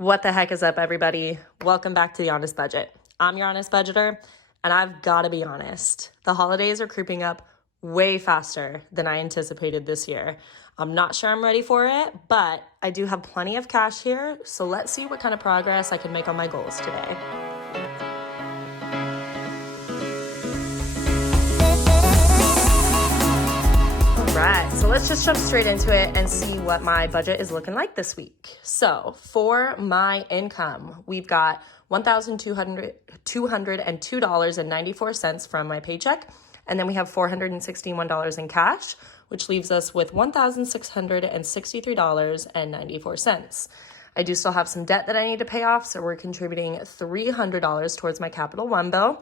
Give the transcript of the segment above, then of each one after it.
What the heck is up, everybody? Welcome back to The Honest Budget. I'm your honest budgeter, and I've got to be honest. The holidays are creeping up way faster than I anticipated this year. I'm not sure I'm ready for it, but I do have plenty of cash here, so let's see what kind of progress I can make on my goals today. Right, so let's just jump straight into it and see what my budget is looking like this week. So for my income, we've got $1,202.94 from my paycheck, and then we have $461 in cash, which leaves us with $1,663.94. I do still have some debt that I need to pay off, so we're contributing $300 towards my Capital One bill,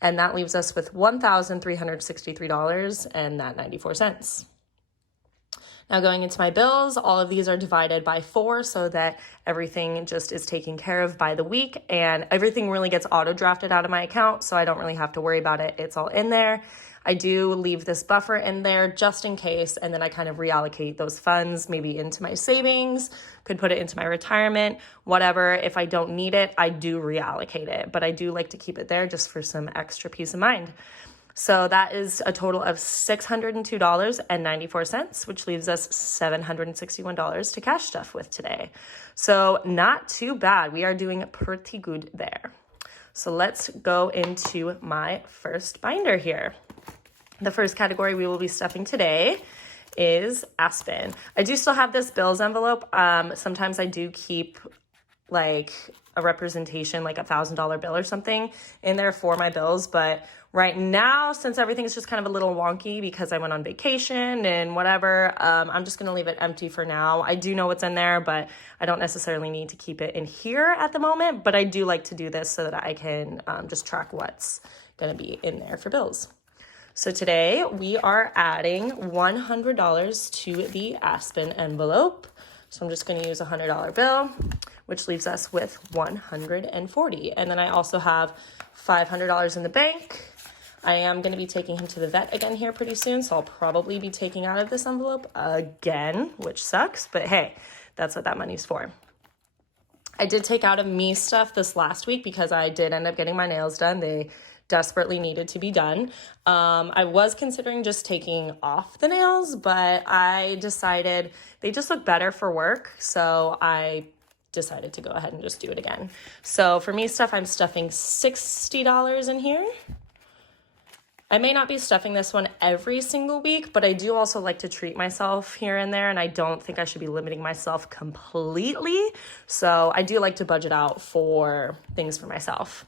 and that leaves us with $1,363.94. Now going into my bills, all of these are divided by 4 so that everything just is taken care of by the week, and everything really gets auto drafted out of my account, so I don't really have to worry about it. It's all in there. I do leave this buffer in there just in case, and then I kind of reallocate those funds maybe into my savings, could put it into my retirement, whatever. If I don't need it, I do reallocate it, but I do like to keep it there just for some extra peace of mind. So that is a total of $602.94, which leaves us $761 to cash stuff with today. So not too bad. We are doing pretty good there. So let's go into my first binder here. The first category we will be stuffing today is Aspen. I do still have this bills envelope. Sometimes I do keep like a representation, like $1,000 bill or something in there for my bills. But right now, since everything's just kind of a little wonky because I went on vacation and whatever, I'm just going to leave it empty for now. I do know what's in there, but I don't necessarily need to keep it in here at the moment. But I do like to do this so that I can just track what's going to be in there for bills. So today we are adding $100 to the Aspen envelope. So I'm just going to use a $100 bill, which leaves us with $140. And then I also have $500 in the bank. I am going to be taking him to the vet again here pretty soon, so I'll probably be taking out of this envelope again, which sucks, but hey, that's what that money's for. I did take out of me stuff this last week because I did end up getting my nails done. They desperately needed to be done. I was considering just taking off the nails, but I decided they just look better for work, so I decided to go ahead and just do it again. So for me stuff, I'm stuffing $60 in here. I may not be stuffing this one every single week, but I do also like to treat myself here and there, and I don't think I should be limiting myself completely. So I do like to budget out for things for myself.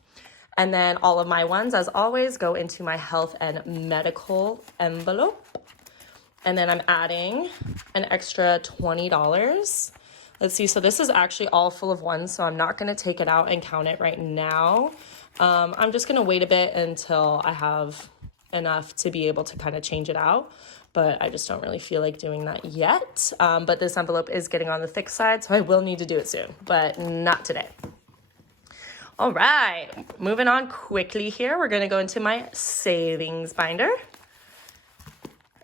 And then all of my ones, as always, go into my health and medical envelope. And then I'm adding an extra $20. Let's see, so this is actually all full of ones, so I'm not going to take it out and count it right now. I'm just going to wait a bit until I have enough to be able to kind of change it out, but I just don't really feel like doing that yet. But this envelope is getting on the thick side, so I will need to do it soon, but not today. All right, moving on quickly here. We're going to go into my savings binder.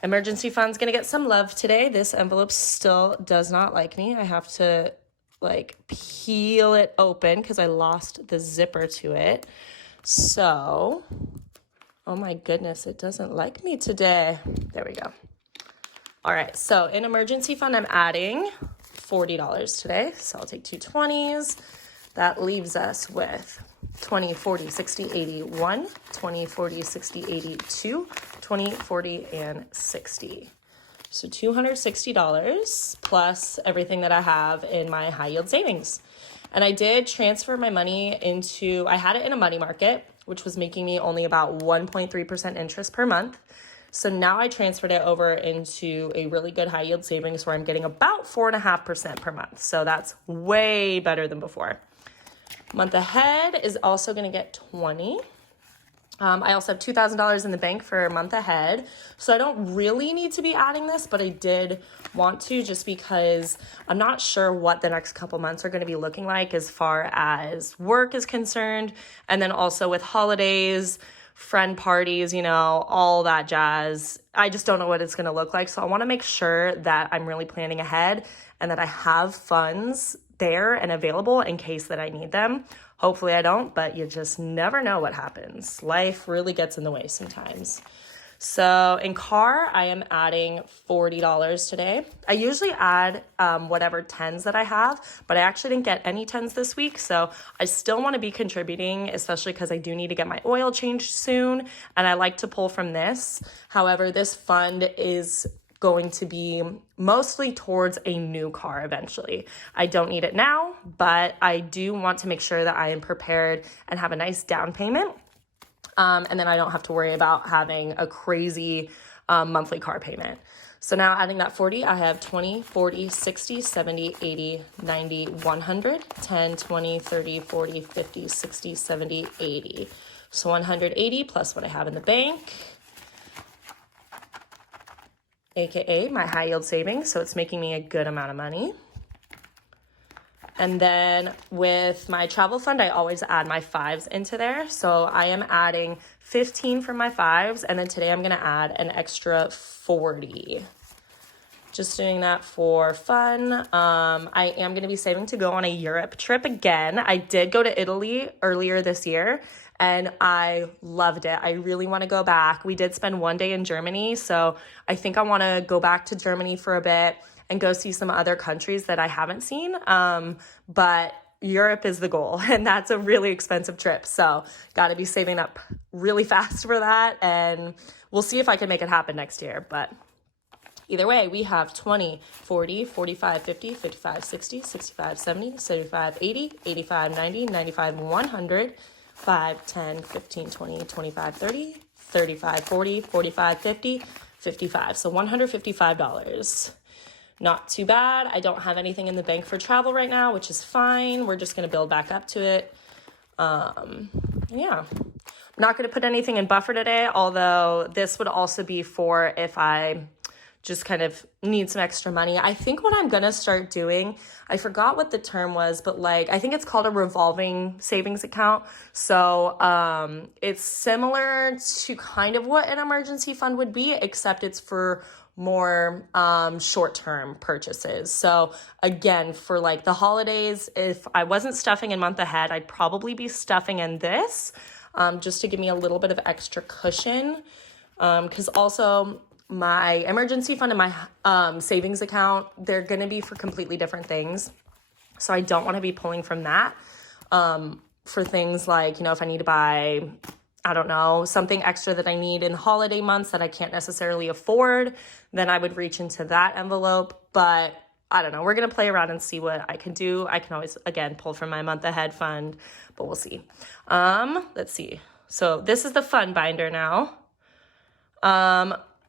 Emergency fund's going to get some love today. This envelope still does not like me. I have to like peel it open because I lost the zipper to it. So, oh my goodness, it doesn't like me today. There we go. All right, so in emergency fund, I'm adding $40 today. So I'll take two 20s. That leaves us with 20, 40, 60, 80, 1, 20, 40, 60, 82, 20, 40, and 60. So $260 plus everything that I have in my high yield savings. And I did transfer my money into, I had it in a money market, which was making me only about 1.3% interest per month. So now I transferred it over into a really good high yield savings where I'm getting about 4.5% per month. So that's way better than before. Month ahead is also going to get 20. I also have $2,000 in the bank for a month ahead. So I don't really need to be adding this, but I did want to just because I'm not sure what the next couple months are going to be looking like as far as work is concerned. And then also with holidays, friend parties, all that jazz. I just don't know what it's going to look like. So I want to make sure that I'm really planning ahead and that I have funds there and available in case that I need them. Hopefully I don't, but you just never know what happens. Life really gets in the way sometimes. So in car, I am adding $40 today. I usually add whatever 10s that I have, but I actually didn't get any 10s this week. So I still want to be contributing, especially because I do need to get my oil changed soon. And I like to pull from this. However, this fund is going to be mostly towards a new car eventually. I don't need it now, but I do want to make sure that I am prepared and have a nice down payment. And then I don't have to worry about having a crazy monthly car payment. So now adding that 40, I have 20, 40, 60, 70, 80, 90, 100, 10, 20, 30, 40, 50, 60, 70, 80. So 180 plus what I have in the bank, AKA my high yield savings. So it's making me a good amount of money. And then with my travel fund, I always add my 5s into there. So I am adding 15 for my 5s. And then today I'm going to add an extra 40. Just doing that for fun. I am going to be saving to go on a Europe trip again. I did go to Italy earlier this year and I loved it. I really want to go back. We did spend one day in Germany. So I think I want to go back to Germany for a bit and go see some other countries that I haven't seen. But Europe is the goal, and that's a really expensive trip. So got to be saving up really fast for that. And we'll see if I can make it happen next year. But either way, we have 20, 40, 45, 50, 55, 60, 65, 70, 75, 80, 85, 90, 95, 100, 5, 10, 15, 20, 25, 30, 35, 40, 45, 50, 55. So $155. Not too bad. I don't have anything in the bank for travel right now, which is fine. We're just going to build back up to it. Yeah. I'm not going to put anything in buffer today, although this would also be for if I just kind of need some extra money. I think what I'm going to start doing, I forgot what the term was, but like, I think it's called a revolving savings account. So it's similar to kind of what an emergency fund would be, except it's for more short-term purchases. So again, for like the holidays, if I wasn't stuffing in month ahead, I'd probably be stuffing in this just to give me a little bit of extra cushion. Because also my emergency fund and my savings account, they're going to be for completely different things. So I don't want to be pulling from that for things like, you know, if I need to buy, I don't know, something extra that I need in holiday months that I can't necessarily afford, then I would reach into that envelope. But I don't know, we're going to play around and see what I can do. I can always, again, pull from my month ahead fund, but we'll see. Let's see. So this is the fund binder now.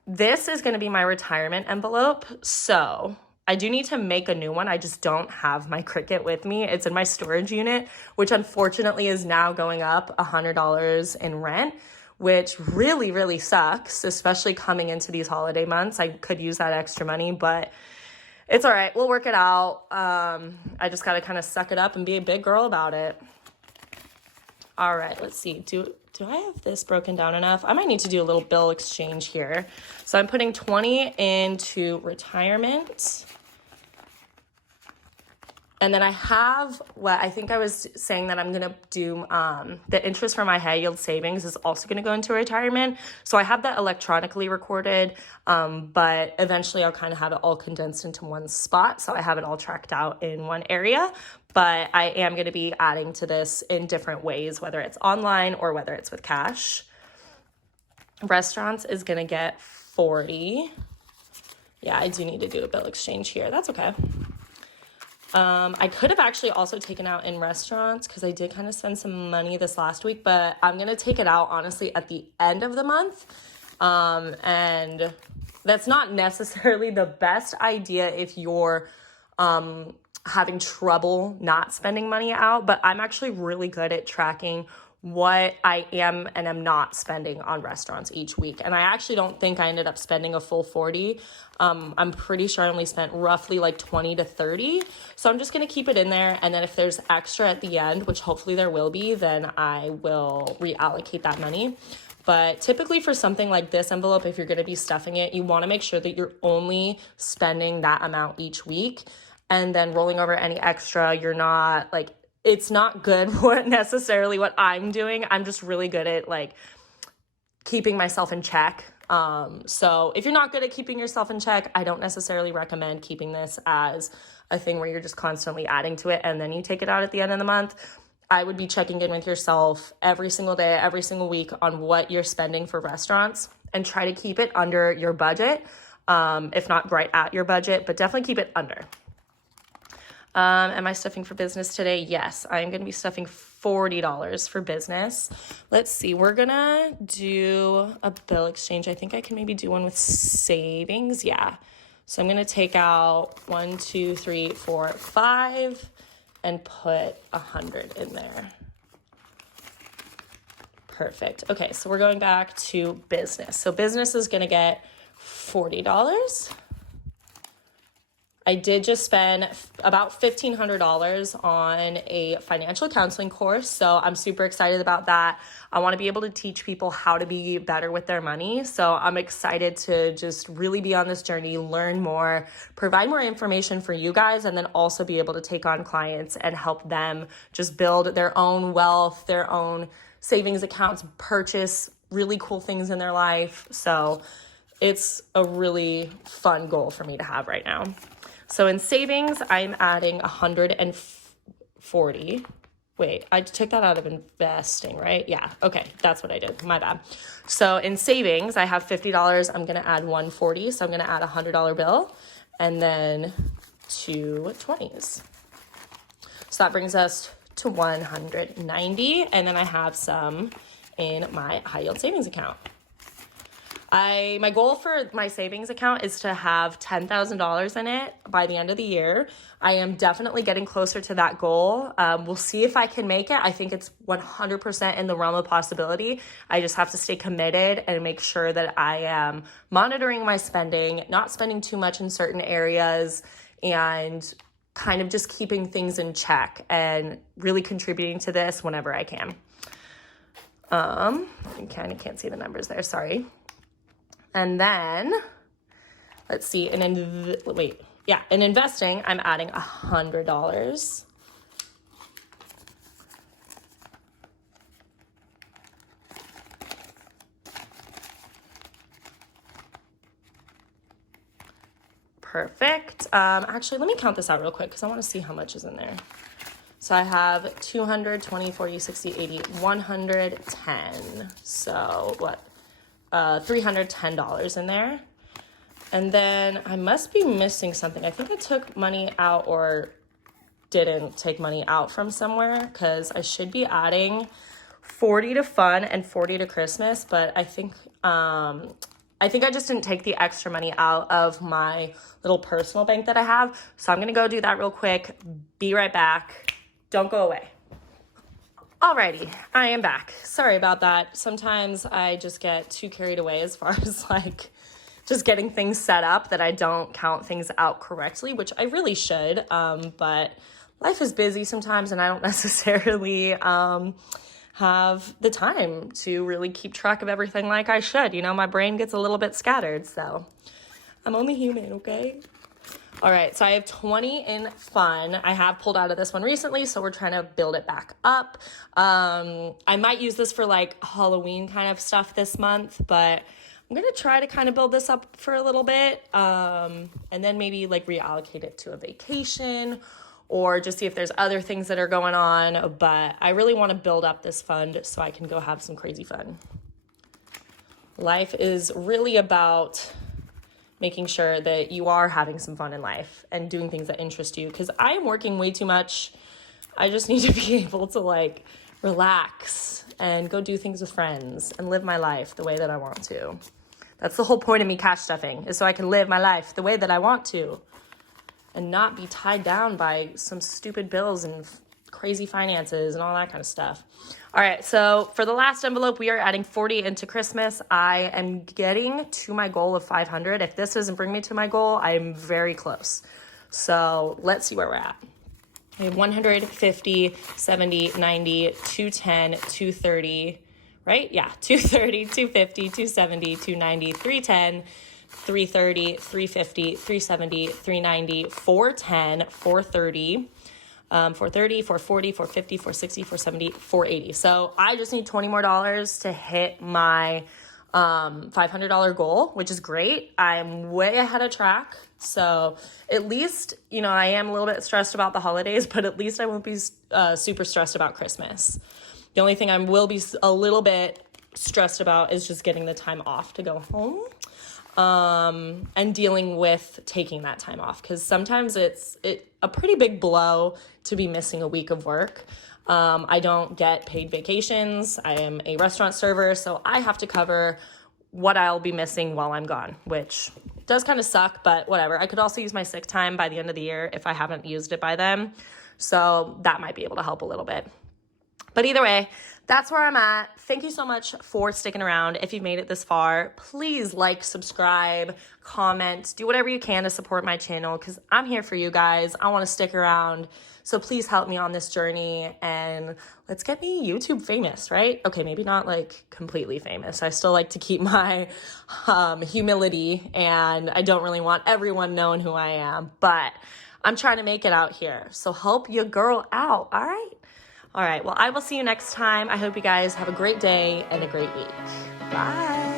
This is going to be my retirement envelope. So I do need to make a new one. I just don't have my Cricut with me. It's in my storage unit, which unfortunately is now going up $100 in rent, which really, really sucks, especially coming into these holiday months. I could use that extra money, but it's all right. We'll work it out. I just got to kind of suck it up and be a big girl about it. All right, let's see. Do I have this broken down enough? I might need to do a little bill exchange here. So I'm putting 20 into retirement. And then I have what I think I was saying that I'm going to do, the interest for my high yield savings is also going to go into retirement. So I have that electronically recorded, but eventually I'll kind of have it all condensed into one spot. So I have it all tracked out in one area, but I am going to be adding to this in different ways, whether it's online or whether it's with cash. Restaurants is going to get 40. Yeah, I do need to do a bill exchange here. That's okay. I could have actually also taken out in restaurants because I did kind of spend some money this last week, but I'm going to take it out honestly at the end of the month. And that's not necessarily the best idea if you're having trouble not spending money out, but I'm actually really good at tracking what I am and am not spending on restaurants each week. And I actually don't think I ended up spending a full 40. I'm pretty sure I only spent roughly like 20 to 30. So I'm just going to keep it in there. And then if there's extra at the end, which hopefully there will be, then I will reallocate that money. But typically for something like this envelope, if you're going to be stuffing it, you want to make sure that you're only spending that amount each week. and then rolling over any extra. You're not like, it's not good necessarily what I'm doing. I'm just really good at like keeping myself in check. So if you're not good at keeping yourself in check, I don't necessarily recommend keeping this as a thing where you're just constantly adding to it and then you take it out at the end of the month. I would be checking in with yourself every single day, every single week on what you're spending for restaurants and try to keep it under your budget. If not right at your budget, but definitely keep it under. Am I stuffing for business today? Yes, I'm going to be stuffing $40 for business. Let's see. We're going to do a bill exchange. I think I can maybe do one with savings. Yeah. So I'm going to take out 1, 2, 3, 4, 5 and put 100 in there. Perfect. Okay. So we're going back to business. So business is going to get $40. I did just spend about $1,500 on a financial counseling course, so I'm super excited about that. I want to be able to teach people how to be better with their money, so I'm excited to just really be on this journey, learn more, provide more information for you guys, and then also be able to take on clients and help them just build their own wealth, their own savings accounts, purchase really cool things in their life. So it's a really fun goal for me to have right now. So in savings, I'm adding 140. Wait, I took that out of investing, right? Yeah, okay, that's what I did, my bad. So in savings, I have $50, I'm gonna add 140, so I'm gonna add a $100 bill, and then 2 20s. So that brings us to 190, and then I have some in my high yield savings account. My goal for my savings account is to have $10,000 in it by the end of the year. I am definitely getting closer to that goal. We'll see if I can make it. I think it's 100% in the realm of possibility. I just have to stay committed and make sure that I am monitoring my spending, not spending too much in certain areas, and kind of just keeping things in check and really contributing to this whenever I can. I kind of can't see the numbers there, sorry. And then, let's see, in investing, I'm adding $100. Perfect. Actually, let me count this out real quick because I want to see how much is in there. So I have 200, 20, 40, 60, 80, 110. So what? $310 in there. And then I must be missing something. I think I took money out or didn't take money out from somewhere, because I should be adding 40 to fun and 40 to Christmas, but I think I just didn't take the extra money out of my little personal bank that I have. So I'm gonna go do that real quick. Be right back. Don't go away. Alrighty, I am back. Sorry about that. Sometimes I just get too carried away as far as like just getting things set up that I don't count things out correctly, which I really should. But life is busy sometimes and I don't necessarily have the time to really keep track of everything like I should. You know, my brain gets a little bit scattered, so I'm only human, okay? All right, so I have 20 in fun. I have pulled out of this one recently, so we're trying to build it back up. I might use this for like Halloween kind of stuff this month, but I'm gonna try to kind of build this up for a little bit, and then maybe like reallocate it to a vacation or just see if there's other things that are going on. But I really want to build up this fund so I can go have some crazy fun. Life is really about making sure that you are having some fun in life and doing things that interest you, because I am working way too much. I just need to be able to like relax and go do things with friends and live my life the way that I want to. That's the whole point of me cash stuffing, is so I can live my life the way that I want to and not be tied down by some stupid bills and crazy finances and all that kind of stuff. All right, so for the last envelope, we are adding 40 into Christmas. I am getting to my goal of 500. If this doesn't bring me to my goal, I'm very close. So let's see where we're at. We have 150, 70, 90, 210, 230, right? Yeah, 230, 250, 270, 290, 310, 330, 350, 370, 390, 410, 430, 430, 440, 450, 460, 470, 480. So I just need $20 more to hit my $500 goal, which is great. I'm way ahead of track. So at least, I am a little bit stressed about the holidays, but at least I won't be super stressed about Christmas. The only thing I will be a little bit stressed about is just getting the time off to go home, and dealing with taking that time off. Because sometimes it's a pretty big blow to be missing a week of work. I don't get paid vacations. I am a restaurant server, so I have to cover what I'll be missing while I'm gone, which does kind of suck, but whatever. I could also use my sick time by the end of the year if I haven't used it by then. So that might be able to help a little bit. But either way, that's where I'm at. Thank you so much for sticking around. If you've made it this far, please like, subscribe, comment, do whatever you can to support my channel because I'm here for you guys. I want to stick around. So please help me on this journey and let's get me YouTube famous, right? Okay, maybe not like completely famous. I still like to keep my humility and I don't really want everyone knowing who I am, but I'm trying to make it out here. So help your girl out, all right? All right, well, I will see you next time. I hope you guys have a great day and a great week. Bye.